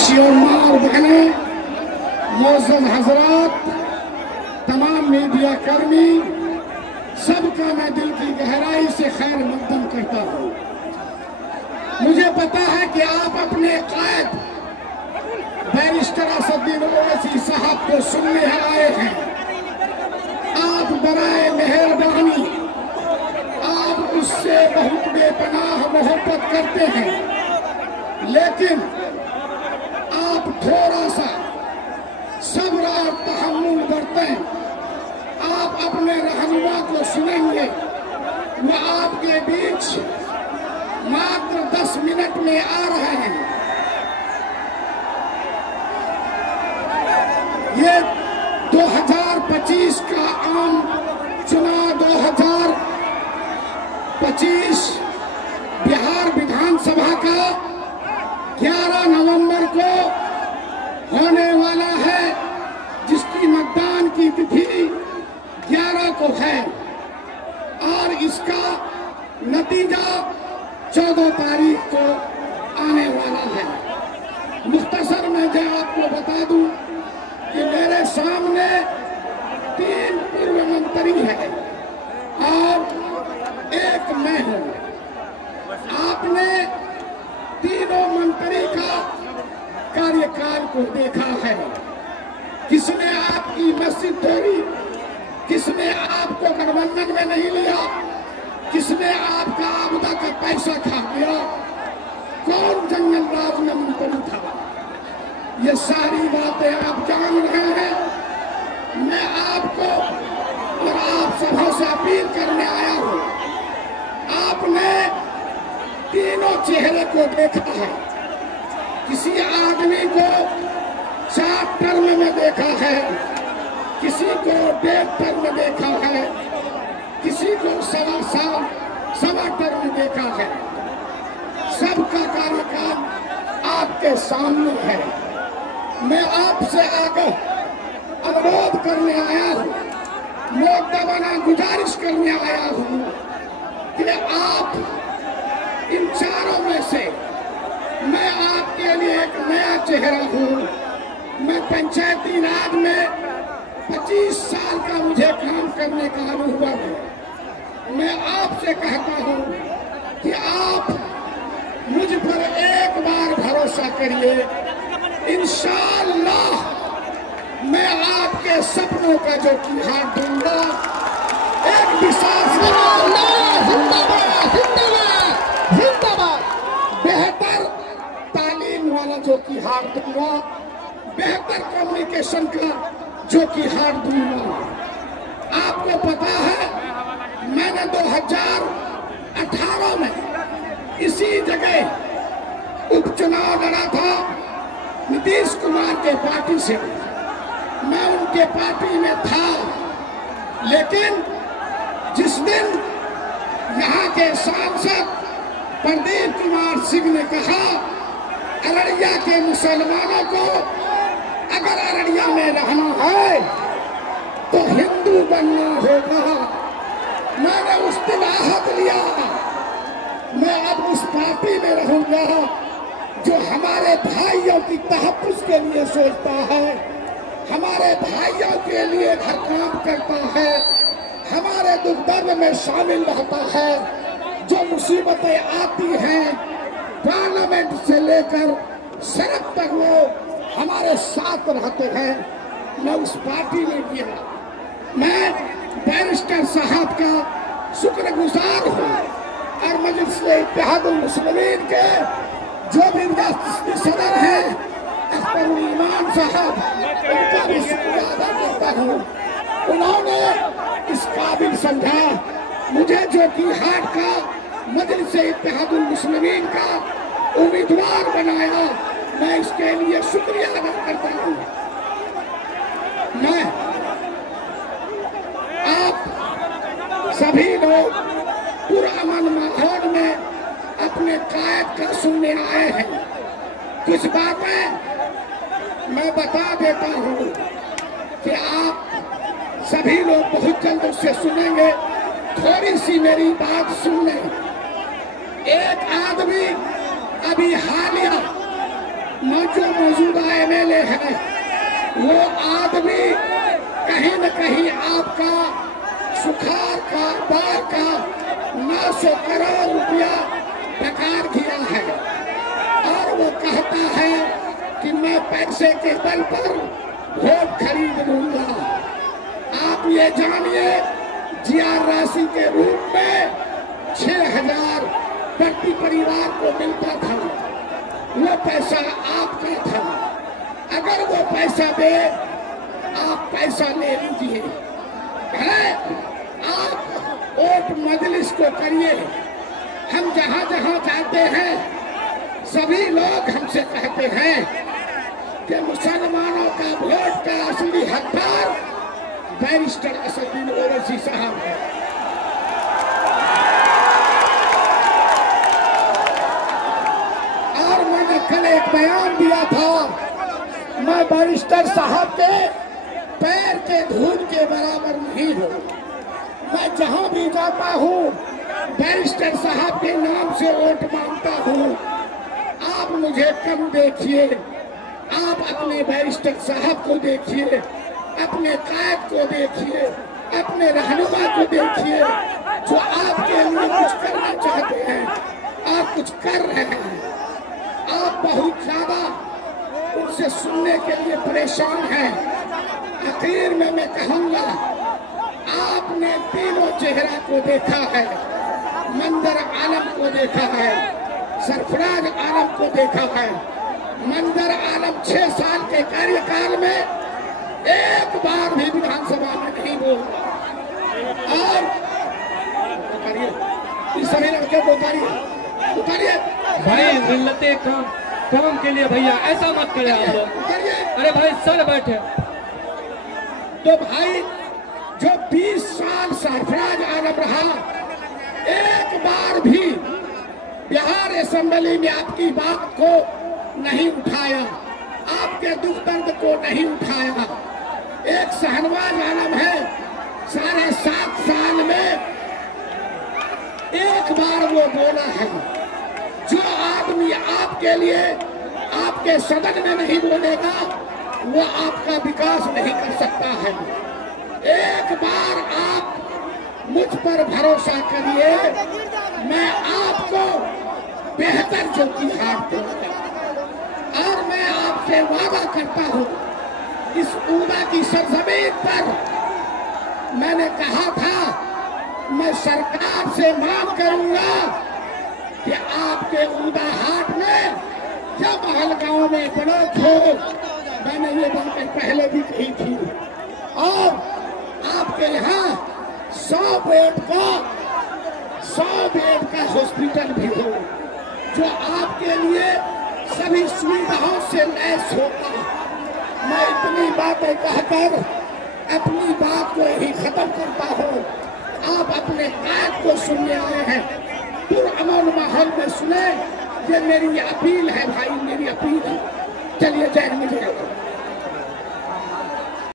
अयाशी और माँ और बहनें, मोअज़्ज़ज़ हज़रात, तमाम मीडिया कर्मी, सबका मैं दिल की गहराई से खैर मक़दम करता हूँ। मुझे पता है कि आप अपने कायद बैरिस्टर असदुद्दीन ओवैसी साहब को सुनने आए हैं। आप बराए मेहरबानी आप उससे बहुत बेपनाह मोहब्बत करते हैं, लेकिन आप थोड़ा सा सब्र और तहम्मुल बरतें। आप अपने रहनुमा को सुनेंगे, वो आपके बीच मात्र 10 मिनट में आ रहे हैं। ये 2025 का आम चुनाव 2025 बिहार विधानसभा का 11 नवंबर को होने वाला है, जिसकी मतदान की तिथि 11 को है और इसका नतीजा 14 तारीख को आने वाला है। मुख्तसर में जो आपको बता दूं कि मेरे सामने 3 पूर्व मंत्री हैं और एक मैं हूं। आपने तीनों मंत्री का कार्यकाल को देखा है। किसने आपकी मस्जिद तोड़ी, किसने आपको गठबंधन में नहीं लिया, किसने आपका आपदा का पैसा खा लिया, कौन जंगल राज में मंत्री था, ये सारी बातें आप जान रहे हैं। मैं आपको और आप सबों से अपील करने आया हूं। आपने तीनों चेहरे को देखा है। किसी आदमी को 4 टर्म में देखा है, किसी को 1.5 टर्म में देखा है, किसी को 1.25 टर्म में देखा है। सबका कार्यकाल आपके सामने है। मैं आपसे आगे अनुरोध करने आया हूँ, मोहतबना गुजारिश करने आया हूँ कि आप इन चारों में से मैं आपके लिए एक नया चेहरा हूँ। मैं पंचायती राज में 25 साल का मुझे काम करने का अनुभव है। मैं आपसे कहता हूँ कि आप मुझ पर एक बार भरोसा करिए। इंशाअल्लाह मैं आपके सपनों का जो हाथ दूंगा, एक विश्वास बेहतर तालीम वाला जो कि हाथ दूंगा, बेहतर कम्युनिकेशन का जो कि हाथ दूंगा। आपको पता है मैंने 2018 में इसी जगह उपचुनाव लड़ा था नीतीश कुमार के पार्टी से। मैं उनके पार्टी में था, लेकिन जिस दिन यहाँ के सांसद प्रदीप कुमार सिंह ने कहा अररिया के मुसलमानों को अगर अररिया में रहना है तो हिंदू बनना होगा, मैंने उस दिन आहत लिया। मैं अब उस पार्टी में रहूंगा जो हमारे भाइयों की तहफ़्फ़ुज़ के लिए सोचता है, हमारे भाइयों के लिए हर काम करता है, हमारे दुख दर्द में शामिल रहता है। जो मुसीबतें आती हैं पार्लियामेंट से लेकर सड़क तक वो हमारे साथ रहते हैं। मैं उस पार्टी में गया। मैं बैरिस्टर साहब का शुक्रगुजार हूँ और मजलिस-ए-इत्तेहादुल मुस्लिमीन के जो भी सदर हैं अख्तरुल ईमान साहब, उनका भी शुक्रिया अदा करता हूँ। उन्होंने इस काबिल समझा मुझे जो कि हाट का मजलिस-ए-इत्तेहादुल मुस्लिमीन का उम्मीदवार बनाया। मैं इसके लिए शुक्रिया अदा करता हूँ। मैं आप सभी लोग पुरअमन माहौल में अपने कायद का सुनने आए हैं। कुछ बातें मैं बता देता हूँ कि आप सभी लोग बहुत जल्द उससे सुनेंगे। थोड़ी सी मेरी बात सुन लें। एक आदमी अभी हालिया जो मौजूदा MLA है वो आदमी कहीं न कहीं आपका सुखार का बार का 900 करोड़ रुपया बेकार किया है और वो कहता है कि मैं पैसे के बल पर वोट खरीद लूंगा। आप ये जानिए GR राशि के रूप में 6,000 प्रति परिवार को मिलता था, वो पैसा आपका था। अगर वो पैसा दे आप पैसा ले लीजिए, है आप वोट मजलिस को करिए। हम जहां जहां जाते हैं सभी लोग हमसे कहते हैं कि मुसलमानों का वोट का असली हकदार बैरिस्टर असदुद्दीन ओवैसी साहब है। और मैंने कल एक बयान दिया था, मैं बैरिस्टर साहब के पैर के धूल के बराबर नहीं हूँ। मैं जहां भी जाता हूँ बैरिस्टर साहब के नाम से वोट मांगता हूँ। आप मुझे कम देखिए, आप अपने बैरिस्टर साहब को देखिए, अपने कायद को देखिए, अपने रहनुमा को देखिए जो आपके लिए कुछ करना चाहते हैं, आप कुछ कर रहे हैं। आप बहुत ज्यादा उनसे सुनने के लिए परेशान हैं। आखिर में मैं कहूँगा, आपने तीनों चेहरा को देखा है, मंजर आलम को देखा है, सरफराज आलम को देखा है। मंजर आलम 6 साल के कार्यकाल में एक बार भी विधानसभा में नहीं बोला। और इस सभी लड़के को उतारिए भाई, मिलते काम के लिए भैया ऐसा मत करें आप लोग। अरे भाई सर बैठे। तो भाई जो 20 साल सरफराज आलम रहा, एक बार भी बिहार असेंबली में आपकी बात को नहीं उठाया, आपके दुख दर्द को नहीं उठाया। एक शहनवाज आलम है, 7.5 साल में एक बार वो बोला है। जो आदमी आपके लिए आपके सदन में नहीं बोलेगा वो आपका विकास नहीं कर सकता है। एक बार आप मुझ पर भरोसा करिए, मैं आपको बेहतर जोकीहाट दूंगा। और मैं आपसे वादा करता हूँ, इस ऊना की सरजमीन पर मैंने कहा था मैं सरकार से मांग करूंगा कि आपके ऊना हाट में जब महलगांव में बढ़त हो, मैंने ये बातें पहले भी कही थी, और आपके यहाँ 100 बेड का हॉस्पिटल भी हो जो आपके लिए सभी सुविधाओं से लैस होगा। मैं इतनी बातें कहकर अपनी बात को यही खत्म करता हूँ। आप अपने कायद को सुनने आए हैं, पुरअमन माहौल में सुने, ये मेरी अपील है भाई, मेरी अपील है। चलिए जय हिंद।